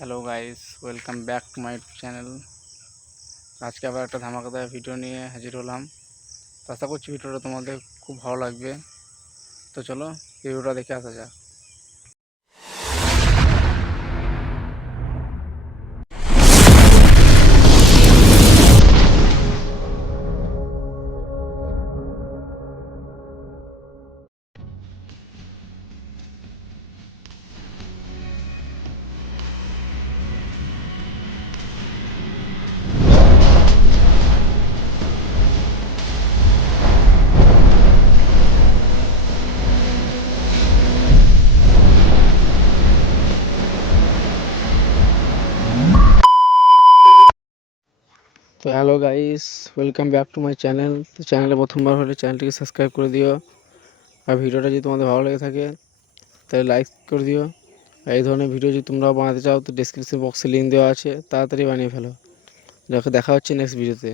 Hello guys, welcome back to my channel. আজকে আবার একটা ধামাকাদার ভিডিও নিয়ে হাজির হলাম। তো আশা করছি ভিডিওটা তোমাদের খুব ভালো লাগবে। তো চলো ভিডিওটা দেখে আসা যাক। তো hello guys, welcome back to my channel. তো চ্যানেলে প্রথমবার হলে চ্যানেলটিকে সাবস্ক্রাইব করে দিও। আর ভিডিওটা যদি তোমাদের ভালো লেগে থাকে তাহলে লাইক করে দিও। আর এই ধরনের ভিডিও যদি তোমরা বানাতে চাও তো ডেসক্রিপশন বক্সে লিঙ্ক দেওয়া আছে, তাড়াতাড়ি বানিয়ে ফেলো। দেখা হচ্ছে নেক্সট ভিডিওতে।